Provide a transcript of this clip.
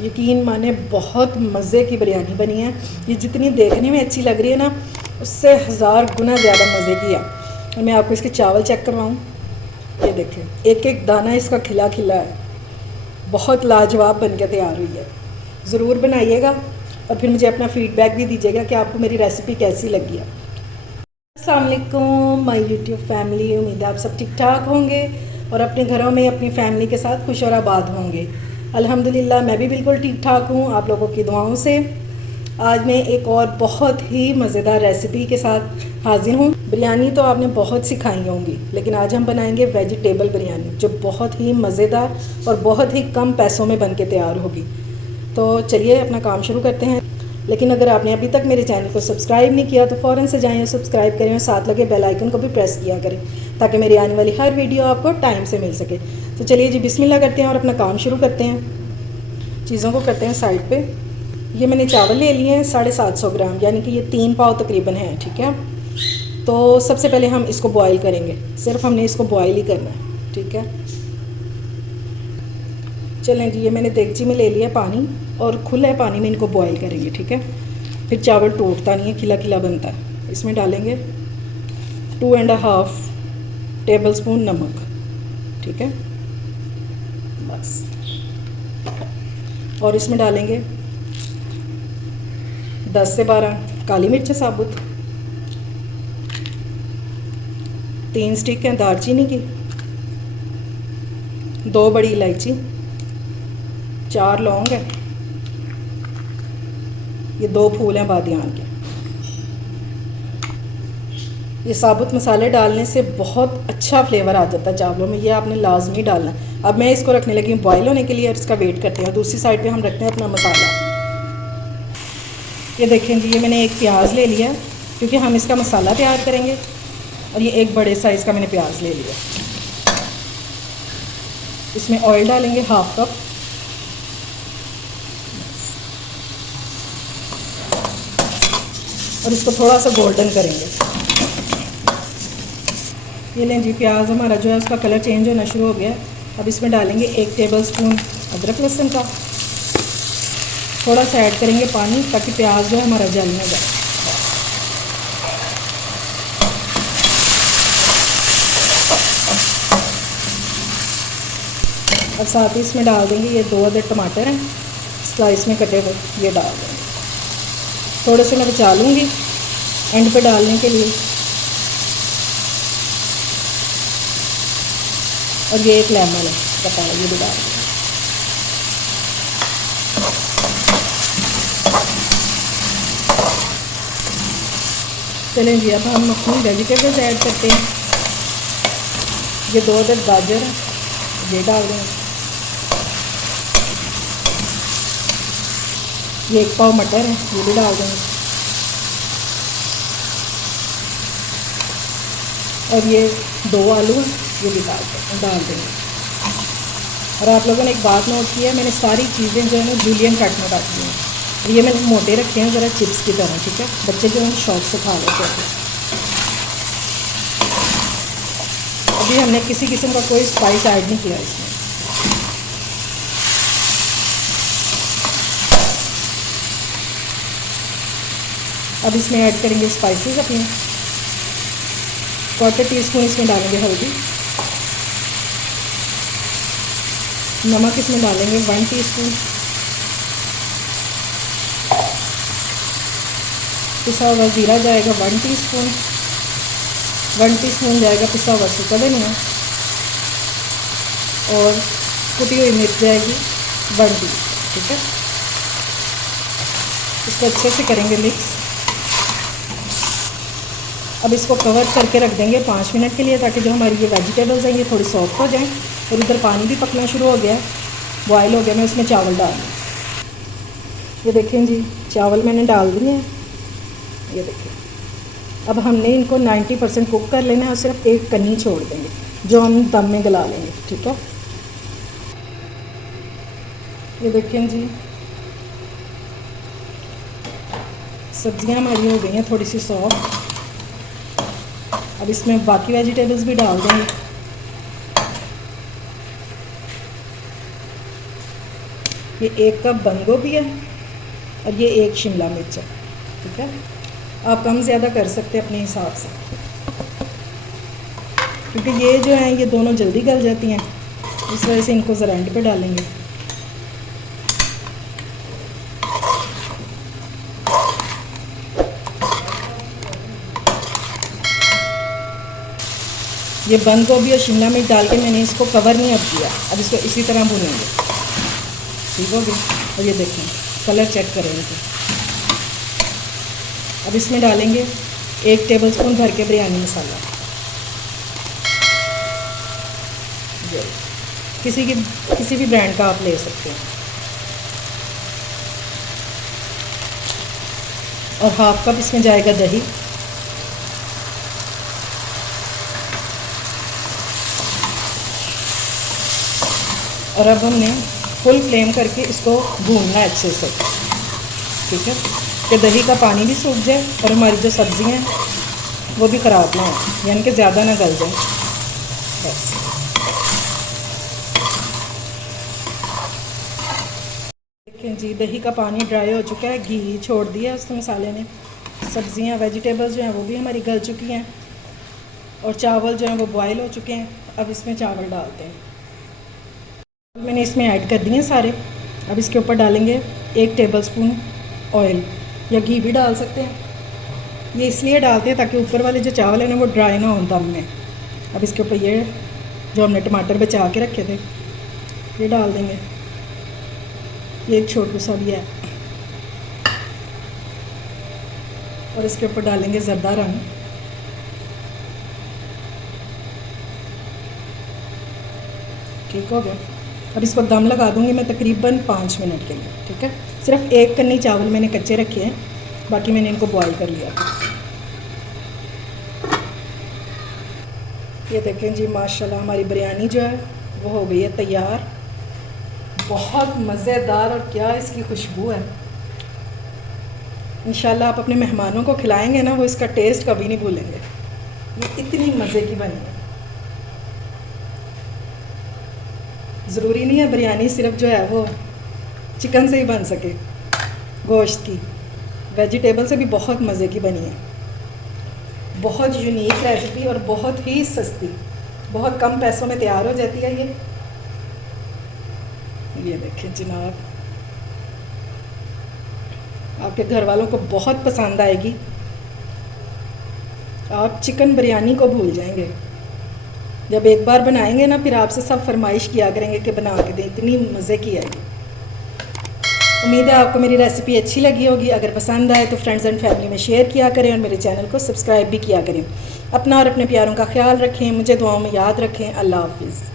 यकीन माने बहुत मज़े की बिरयानी बनी है। ये जितनी देखने में अच्छी लग रही है ना, उससे हज़ार गुना ज़्यादा मज़े की है। और मैं आपको इसके चावल चेक करवाऊँ। ये देखें, एक एक दाना इसका खिला खिला है। बहुत लाजवाब बन के तैयार हुई है। ज़रूर बनाइएगा और फिर मुझे अपना फ़ीडबैक भी दीजिएगा कि आपको मेरी रेसिपी कैसी लगी है। अस्सलाम वालेकुम माय यूट्यूब फैमिली, उम्मीद है आप सब ठीक ठाक होंगे और अपने घरों में अपनी फैमिली के साथ खुश और आबाद होंगे। अल्हम्दुलिल्लाह मैं भी बिल्कुल ठीक ठाक हूँ, आप लोगों की दुआओं से। आज मैं एक और बहुत ही मज़ेदार रेसिपी के साथ हाजिर हूँ। बिरयानी तो आपने बहुत सिखाई होंगी, लेकिन आज हम बनाएंगे वेजिटेबल बिरयानी, जो बहुत ही मज़ेदार और बहुत ही कम पैसों में बन के तैयार होगी। तो चलिए अपना काम शुरू करते हैं। लेकिन अगर आपने अभी तक मेरे चैनल को सब्सक्राइब नहीं किया तो फ़ौरन से जाएं और सब्सक्राइब करें और साथ लगे बेल आइकन को भी प्रेस किया करें, ताकि मेरी आने वाली हर वीडियो आपको टाइम से मिल सके। तो चलिए जी बिस्मिल्लाह करते हैं और अपना काम शुरू करते हैं। चीज़ों को करते हैं साइड पे। ये मैंने चावल ले लिए हैं 750 ग्राम, यानी कि ये 3 पाव तकरीबन है। ठीक है, तो सबसे पहले हम इसको बॉयल करेंगे। सिर्फ हमने इसको बॉयल ही करना है। ठीक है, चलें जी, ये मैंने देगची में ले लिया पानी और खुले पानी में इनको बॉयल करेंगे। ठीक है, फिर चावल टूटता नहीं है, खिला खिला बनता है। इसमें डालेंगे 2.5 टेबल स्पून नमक। ठीक है, बस। और इसमें डालेंगे 10 से 12 काली मिर्च साबुत, 3 स्टिक हैं दालचीनी की, 2 बड़ी इलायची, 4 लौंग है, ये 2 फूल हैं बादियान के। ये साबुत मसाले डालने से बहुत अच्छा फ्लेवर आ जाता है चावलों में, ये आपने लाजमी डालना है। अब मैं इसको रखने लगी हूँ बॉयल होने के लिए और इसका वेट करते हैं। दूसरी साइड पे हम रखते हैं अपना मसाला। ये देखें जी, ये मैंने एक प्याज ले लिया क्योंकि हम इसका मसाला तैयार करेंगे, और ये एक बड़े साइज़ का मैंने प्याज ले लिया। इसमें ऑयल डालेंगे 1/2 कप, और इसको थोड़ा सा गोल्डन करेंगे। ये लें जी, प्याज हमारा जो है उसका कलर चेंज होना शुरू हो गया। अब इसमें डालेंगे 1 टेबल स्पून अदरक लहसुन का। थोड़ा सा ऐड करेंगे पानी, ताकि प्याज जो है हमारा जल ना जाए। अब साथ ही इसमें डाल देंगे ये 2 अदर टमाटर हैं स्लाइस में कटे हुए, ये डाल देंगे। थोड़े से मैं बचा लूँगी एंड पे डालने के लिए। और ये एक लेमन है पता है, ये भी डाल देंगे। चलें जी, अब हम अपनी वेजिटेबल्स ऐड करते हैं। ये 2 अदर गाजर हैं, ये डाल देंगे। ये 1 पाव मटर है, ये भी डाल देंगे। और ये 2 आलू हैं, ये भी डाल देंगे। और आप लोगों ने एक बात नोट की है, मैंने सारी चीज़ें जो है ना जूलियन कट में रखी हैं। और ये मैंने मोटे रखे हैं ज़रा चिप्स की तरह। ठीक है, बच्चे जो है शौक से खा लेते हैं। अभी हमने किसी किस्म का कोई स्पाइस ऐड नहीं किया इसमें। अब इसमें ऐड करेंगे स्पाइसेस अपने। 1/4 टीस्पून इसमें डालेंगे हल्दी, नमक इसमें डालेंगे 1 टीस्पून, पिसा हुआ ज़ीरा जाएगा 1 टीस्पून, 1 टीस्पून जाएगा पिसा हुआ सूखा धनिया, और कुटी हुई मिर्च जाएगी 1 टीस्पून। ठीक है, इसको अच्छे से करेंगे मिक्स। अब इसको कवर करके रख देंगे 5 मिनट के लिए, ताकि जो हमारी ये वेजिटेबल्स हैं ये थोड़ी सॉफ्ट हो जाएं। और इधर पानी भी पकना शुरू हो गया, बॉयल हो गया। मैं उसमें चावल डाल दूँ। ये देखें जी, चावल मैंने डाल दिए हैं। ये देखें, अब हमने इनको 90% कुक कर लेना है और सिर्फ एक कनी छोड़ देंगे, जो हम दम में गला लेंगे। ठीक है, ये देखें जी, सब्जियां हमारी हो गई हैं थोड़ी सी सॉफ्ट। अब इसमें बाकी वेजिटेबल्स भी डाल देंगे। ये 1 कप बंद गोभी है और ये 1 शिमला मिर्च है। ठीक है, आप कम ज़्यादा कर सकते हैं अपने हिसाब से, क्योंकि ये जो हैं ये दोनों जल्दी गल जाती हैं, इस वजह से इनको ज़रा एंड पे डालेंगे। ये बंद गोभी और शिमला मिर्च डाल के मैंने इसको कवर नहीं अब किया, अब इसको इसी तरह भूनेंगे। ठीक हो गया, और ये देखें कलर चेक करें इनको। अब इसमें डालेंगे 1 टेबलस्पून भर के बिरयानी मसाला। किसी भी ब्रांड का आप ले सकते हैं। और 1/2 कप इसमें जाएगा दही। और अब हमने फुल फ्लेम करके इसको भूनना है अच्छे से। ठीक है, कि दही का पानी भी सूख जाए और हमारी जो सब्ज़ियाँ हैं वो भी ख़राब ना हो, यानी कि ज़्यादा ना गल जाए। बस देखें जी, दही का पानी ड्राई हो चुका है, घी छोड़ दिया उस मसाले ने। सब्ज़ियाँ वेजिटेबल्स जो हैं वो भी हमारी गल चुकी हैं और चावल जो हैं वो बॉयल हो चुके हैं। अब इसमें चावल डालते हैं। मैंने इसमें ऐड कर दिए सारे। अब इसके ऊपर डालेंगे 1 टेबलस्पून ऑयल या घी भी डाल सकते हैं। ये इसलिए डालते हैं ताकि ऊपर वाले जो चावल हैं ना वो ड्राई ना हो दम में। अब इसके ऊपर ये जो हमने टमाटर बचा के रखे थे ये डाल देंगे। ये एक छोटू सा भी है। और इसके ऊपर डालेंगे ज़रदा रंग। ठीक हो गया। अब इसको दम लगा दूंगी मैं तकरीबन 5 मिनट के लिए। ठीक है, सिर्फ 1 कन्नी चावल मैंने कच्चे रखे हैं, बाकी मैंने इनको बॉईल कर लिया। ये देखें जी, माशाल्लाह हमारी बिरयानी जो है वो हो गई है तैयार। बहुत मज़ेदार और क्या इसकी खुशबू है। इंशाल्लाह आप अपने मेहमानों को खिलाएंगे ना, वो इसका टेस्ट कभी नहीं भूलेंगे। ये इतनी मज़े की बनी है। ज़रूरी नहीं है बिरयानी सिर्फ जो है वो चिकन से ही बन सके, गोश्त की, वेजिटेबल से भी बहुत मज़े की बनी है। बहुत यूनिक रेसिपी और बहुत ही सस्ती, बहुत कम पैसों में तैयार हो जाती है ये देखें जनाब, आपके घर वालों को बहुत पसंद आएगी। आप चिकन बिरयानी को भूल जाएंगे। जब एक बार बनाएंगे ना, फिर आपसे सब फरमाइश किया करेंगे कि बना के दें, इतनी मज़े की आएगी। उम्मीद है आपको मेरी रेसिपी अच्छी लगी होगी। अगर पसंद आए तो फ्रेंड्स एंड फैमिली में शेयर किया करें और मेरे चैनल को सब्सक्राइब भी किया करें। अपना और अपने प्यारों का ख्याल रखें, मुझे दुआओं में याद रखें। अल्लाह हाफिज़।